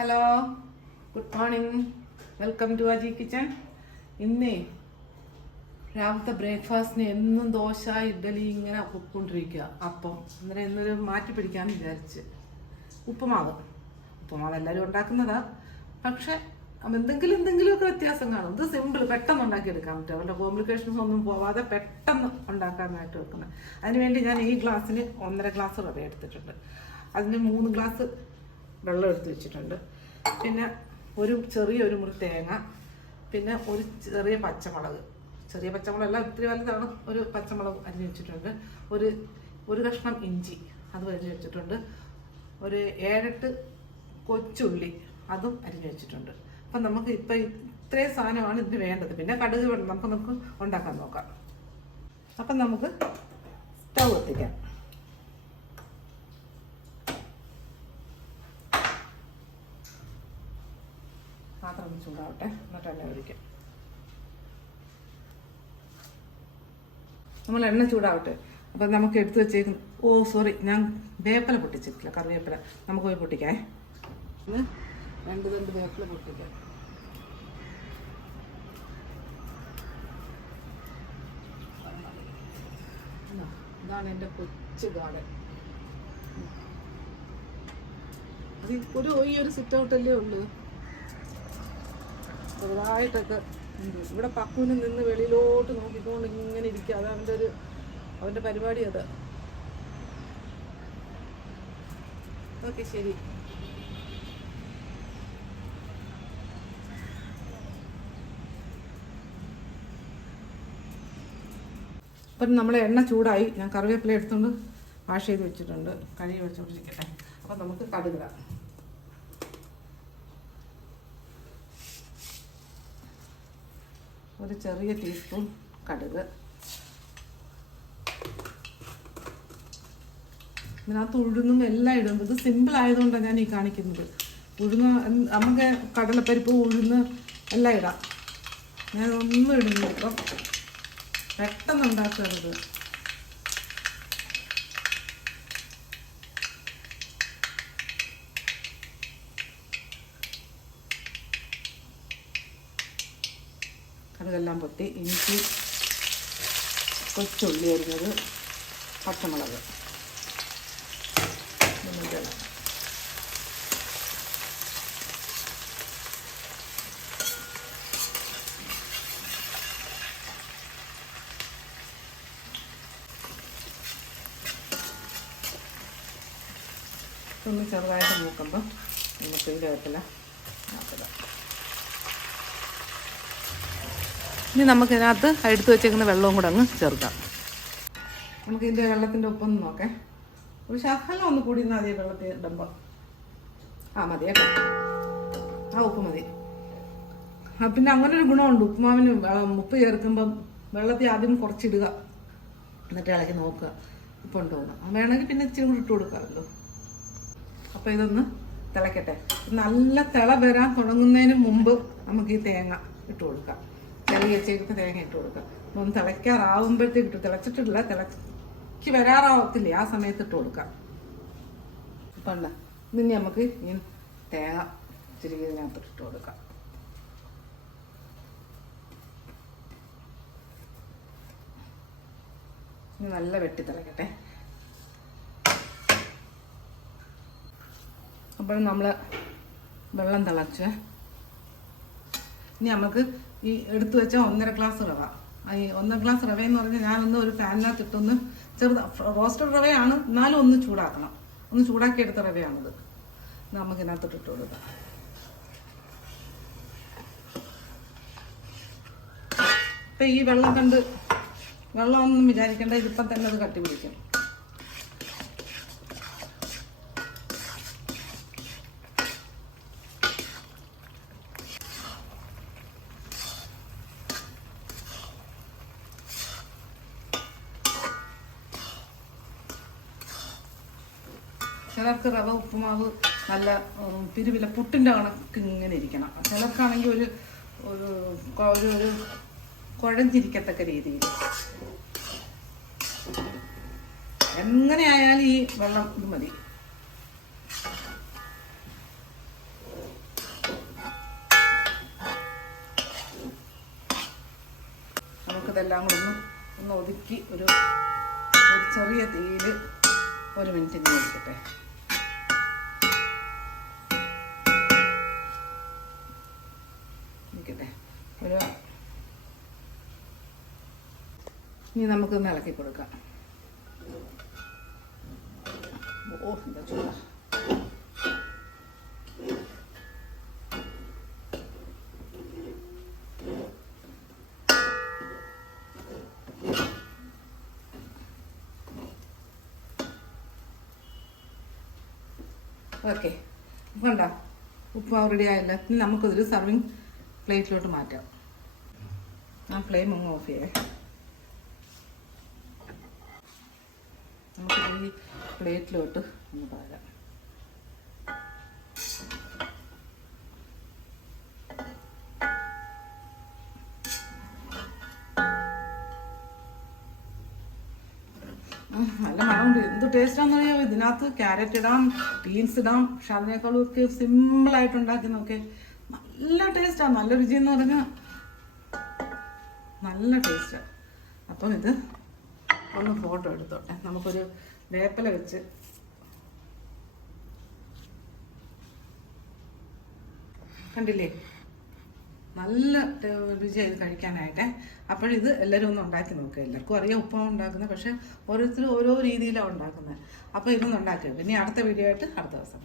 Hello, good morning. Welcome to ajikitchen. ഇന്നേ രാവിലത്തെ ബ്രേക്ക്ഫാസ്റ്റിന് എന്നും ദോശ ഇഡ്ഡലി ഇങ്ങനെ പൊക്കൊണ്ടിരിക്കുക. അപ്പം അന്നേരം ഇന്നൊരു മാറ്റി പിടിക്കാമെന്ന് വിചാരിച്ച് ഉപ്പുമാവ് എല്ലാവരും ഉണ്ടാക്കുന്നതാ. പക്ഷെ എന്തെങ്കിലുമൊക്കെ വ്യത്യാസം കാണും. ഇത് സിമ്പിൾ, പെട്ടെന്ന് ഉണ്ടാക്കിയെടുക്കാൻ പറ്റും. അവരുടെ കോംപ്ലിക്കേഷൻസ് ഒന്നും പോവാതെ പെട്ടെന്ന് ഉണ്ടാക്കാനായിട്ട് വെക്കുന്നത്. അതിനുവേണ്ടി ഞാൻ ഈ ഗ്ലാസ്സിന് 1.5 ഗ്ലാസ് റവ എടുത്തിട്ടുണ്ട്. അതിന് 3 ഗ്ലാസ് വെള്ളം എടുത്ത് വെച്ചിട്ടുണ്ട്. പിന്നെ ചെറിയൊരു മുറി തേങ്ങ, പിന്നെ ഒരു ചെറിയ പച്ചമുളക് എല്ലാം ഒത്തിരി വലുതാണ്. ഒരു പച്ചമുളക് അരിഞ്ഞ് വെച്ചിട്ടുണ്ട്. ഒരു കഷ്ണം ഇഞ്ചി അതും അരിഞ്ഞ് വെച്ചിട്ടുണ്ട്. ഒരു 7-8 കൊച്ചുള്ളി അതും അരിഞ്ഞ് വെച്ചിട്ടുണ്ട്. അപ്പം നമുക്ക് ഇപ്പം ഇത്രയും സാധനമാണ് ഇതിന് വേണ്ടത്. പിന്നെ കടുക് വേണം. നമുക്ക് ഉണ്ടാക്കാൻ നോക്കാം. അപ്പം നമുക്ക് സ്റ്റൗ കത്തിക്കാം. പാത്രം ഒന്ന് ചൂടാവട്ടെ, എന്നിട്ട് എണ്ണ ഒഴിക്കാം. നമ്മൾ എണ്ണ ചൂടാവട്ടെ. അപ്പം നമുക്ക് എടുത്തു വെച്ചേക്കും. ഞാൻ വേപ്പില പൊട്ടിച്ചിട്ടില്ല, കറിവേപ്പില. നമുക്ക് പോയി പൊട്ടിക്കാം. ഇന്ന് 2 തണ്ട് വേപ്പില പൊട്ടിക്കാം. ഇതാണ് എൻ്റെ കൊച്ചു ഗാർഡൻ. ഈ ഒരു സിറ്റ് ഔട്ടല്ലേ ഉള്ളൂ. ചെറുതായിട്ടൊക്കെ ഉണ്ട്. ഇവിടെ പക്കുവിന് നിന്ന് വെളിയിലോട്ട് നോക്കിക്കൊണ്ട് ഇങ്ങനെ ഇരിക്കുക. അത് അവൻ്റെ പരിപാടി. അത് ഓക്കെ, ശരി. അപ്പം നമ്മളെ എണ്ണ ചൂടായി. ഞാൻ കറിവേപ്പില എടുത്തുകൊണ്ട് വാഷ് ചെയ്ത് വെച്ചിട്ടുണ്ട്. കഴുകി വെച്ചോണ്ടിരിക്കട്ടെ. അപ്പം നമുക്ക് കടുകിടാം. ഒരു ചെറിയ ടീസ്പൂൺ കടുക്. ഇതിനകത്ത് ഉഴുന്നും എല്ലാം ഇടും. ഇത് സിമ്പിൾ ആയതുകൊണ്ടാണ് ഞാൻ ഈ കാണിക്കുന്നത്. ഉഴുന്ന് നമുക്ക് കടലപ്പരിപ്പ്, ഉഴുന്ന് എല്ലാം ഇടാം. ഞാൻ ഒന്നും ഇടുന്നില്ല. ഇപ്പം പെട്ടെന്ന് ഉണ്ടാക്കുന്നത്. കടുകെല്ലാം പൊട്ടി. ഇഞ്ചി, കൊച്ചുള്ളി അരിഞ്ഞത്, പച്ചമുളക്, ഒന്ന് ചെറുതായിട്ട് നോക്കുമ്പോൾ നമുക്ക് ഇതിൻ്റെ അകത്തില്ല നോക്കുക. ഇനി നമുക്കിതിനകത്ത് എടുത്ത് വെച്ചേക്കുന്ന വെള്ളവും കൂടെ അങ്ങ് ചേർക്കാം. നമുക്കിതിൻ്റെ വെള്ളത്തിൻ്റെ ഉപ്പൊന്ന് നോക്കാം. ഒരു ശകലം ഒന്ന് കൂടി എന്നാൽ മതി. വെള്ളത്തിൽ ഇടുമ്പോൾ മതി കേട്ടോ. ഉപ്പ് മതി. പിന്നെ അങ്ങനെ ഒരു ഗുണമുണ്ട് ഉപ്പുമാവിന്. ഉപ്പ് ചേർക്കുമ്പം വെള്ളത്തിൽ ആദ്യം കുറച്ചിടുക, എന്നിട്ട് ഇളക്കി നോക്കുക ഉപ്പുണ്ടോ എന്ന്. വേണമെങ്കിൽ പിന്നെ ഇച്ചിരി കൂടി ഇട്ട് കൊടുക്കാമല്ലോ. അപ്പോൾ ഇതൊന്ന് തിളയ്ക്കട്ടെ. നല്ല തിള വരാൻ തുടങ്ങുന്നതിന് മുമ്പ് നമുക്ക് ഈ തേങ്ങ ഇട്ട് കൊടുക്കാം. ചെറിയ ചേർത്ത് തേങ്ങ ഇട്ട് കൊടുക്കാം. ഒന്ന് തിളയ്ക്കാറാവുമ്പോഴത്തേക്ക് ഇട്ട്, തിളച്ചിട്ടില്ല, തിളക്കി വരാറാവത്തില്ലേ, ആ സമയത്ത് ഇട്ട് കൊടുക്കാം. അപ്പം ഉണ്ട്. ഇനി നമുക്ക് ഈ തേങ്ങ ഇച്ചിരി ഇതിനകത്ത് ഇട്ട് കൊടുക്കാം. ഇനി നല്ല വെട്ടി തിളക്കട്ടെ. അപ്പോൾ നമ്മൾ വെള്ളം തിളച്ച് ഇനി നമുക്ക് ഈ എടുത്തു വെച്ച 1.5 ഗ്ലാസ് റവ. ഈ 1.5 ഗ്ലാസ് റവ എന്ന് പറഞ്ഞാൽ ഞാനൊന്ന് ഒരു പാനിനകത്ത് ഇട്ടൊന്ന് റോസ്റ്റഡ് റവയാണ്, എന്നാലും ഒന്ന് ചൂടാക്കണം. ഒന്ന് ചൂടാക്കി എടുത്ത റവയാണിത്. നമുക്ക് ഇതിനകത്ത് ഇട്ട് കൊടുക്കാം. ഇപ്പം ഈ വെള്ളമൊന്നും വിചാരിക്കേണ്ട. ഇതിപ്പം തന്നെ അത് കട്ടി പിടിക്കും. ചിലർക്ക് റവ ഉപ്പുമാവ് നല്ല പിരിവില്ല, പുട്ടിൻ്റെ കണക്ക് ഇങ്ങനെ ഇരിക്കണം. ചിലർക്കാണെങ്കിൽ ഒരു കുഴഞ്ഞിരിക്കത്തക്ക രീതിയിൽ. എങ്ങനെയായാലും ഈ വെള്ളം ഇത് മതി. ഇതെല്ലാം കൂടെ ഒന്ന് ഒതുക്കി ഒരു ചെറിയ തീയിൽ 1 മിനിറ്റ് ഇങ്ങനെ ഇരിക്കട്ടെ. ഇനി നമുക്കൊന്ന് ഇളക്കി കൊടുക്കാം. എന്താ ചൂടാ. ഓക്കെ, ഇപ്പം ഉണ്ടോ ഉപ്പുമാവ് റെഡി ആയില്ല. ഇനി നമുക്കതൊരു സർവിങ് പ്ലേറ്റിലോട്ട് മാറ്റാം. ഞാൻ ഫ്ലെയിം ഒന്ന് ഓഫ് ചെയ്യേ. നമുക്ക് ഈ പ്ലേറ്റിലോട്ട് ഒന്ന് പകരാം. നല്ല മണമുണ്ട്. എന്ത് ടേസ്റ്റാന്ന് അറിയാമോ. ഇതിനകത്ത് ക്യാരറ്റ് ഇടാം, ബീൻസ് ഇടാം. പക്ഷെ അതിനേക്കാളൊക്കെ സിമ്പിളായിട്ട് ഉണ്ടാക്കി നോക്കെ. നല്ല ടേസ്റ്റാണ്, നല്ല രുചിയെന്ന് പറഞ്ഞാൽ നല്ല ടേസ്റ്റാണ്. അപ്പം ഇത് ഒന്ന് ഫോട്ടോ എടുത്തോട്ടെ. നമുക്കൊരു വേപ്പില വെച്ച് കണ്ടില്ലേ, നല്ല രുചിയായി കഴിക്കാനായിട്ട്. അപ്പോഴിത് എല്ലാവരും ഒന്ന് ഉണ്ടാക്കി നോക്കുക. എല്ലാവർക്കും അറിയാം ഉപ്പുമാവ് ഉണ്ടാക്കുന്നത്, പക്ഷെ ഓരോരുത്തരും ഓരോ രീതിയിലാണ് ഉണ്ടാക്കുന്നത്. അപ്പോൾ ഇതൊന്ന് ഉണ്ടാക്കുക. ഇനി അടുത്ത വീഡിയോ ആയിട്ട് അടുത്ത ദിവസം.